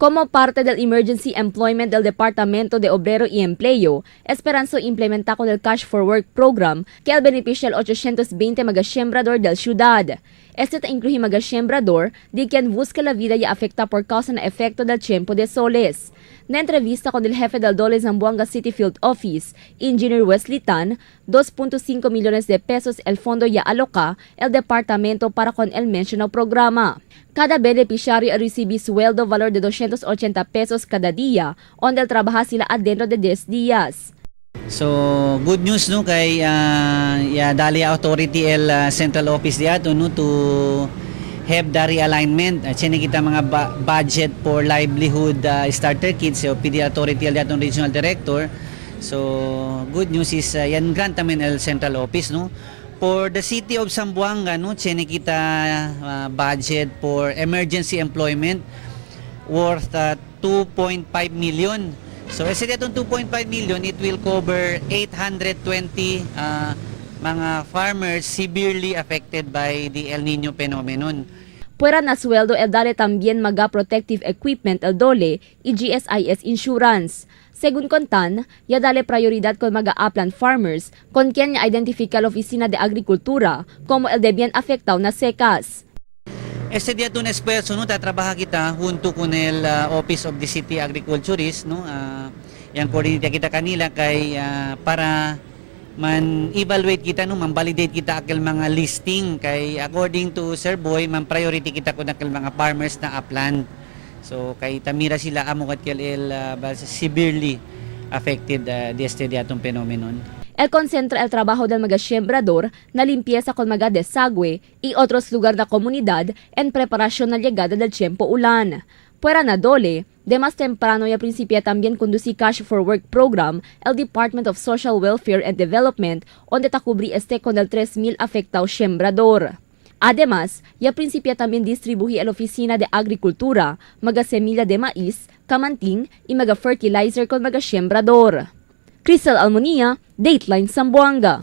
Como parte del Emergency Employment del Departamento de Obrero y Empleo, esperanzo implementa con el Cash for Work Program que al beneficial 820 magasiembrador del ciudad. Este incluye magasiembrador de quien busca la vida y afecta por causa na efecto del tiempo de soles. Na entrevista con el jefe del DOLE Zamboanga City Field Office, Engineer Wesley Tan, 2.5 millones de pesos el fondo ya aloca el departamento para con el mencionado programa. Cada beneficiario recibe sueldo valor de 280 pesos cada día, onde trabaja sila adentro de 10 días. So good news no kay dali authority el central office diato no to have the realignment at sini kita mga budget for livelihood starter kits so PD authority el diato regional director. So good news is yan grant namin el central office no. For the city of Zamboanga no sini kita budget for emergency employment worth 2.5 million. So as itong 2.5 million, it will cover 820 mga farmers severely affected by the El Nino phenomenon. Puera na sueldo el dale también maga protective equipment el DOLE y GSIS Insurance. Según kontan, ya dale prioridad con mga upland farmers con quien ya identifica la Oficina de Agricultura como el de bien afectado na secas. Este día tun esfuerzo no tatrabaha kita junto con el Office of the City Agriculturist no yang koordinate kita kanila kay para man evaluate kita no man validate kita akil mga listing kay according to Sir Boy man priority kita kun akil mga farmers na upland. So kay tamira sila amo kat el severely affected este día tong phenomenon. El concentra el trabajo del magasiembrador na limpieza con mga desagüe y otros lugar na komunidad en preparación na llegada del tiempo ulan. Puera na DOLE, de más temprano ya principia también conduci Cash for Work Program el Department of Social Welfare and Development onde takubri este con el 3,000 afectado siembrador. Además, ya principia también distribuir el Oficina de Agricultura, mga semilla de maíz, kamanting y mga fertilizer con mga siembrador. Crystal Almonia, Dateline Zamboanga.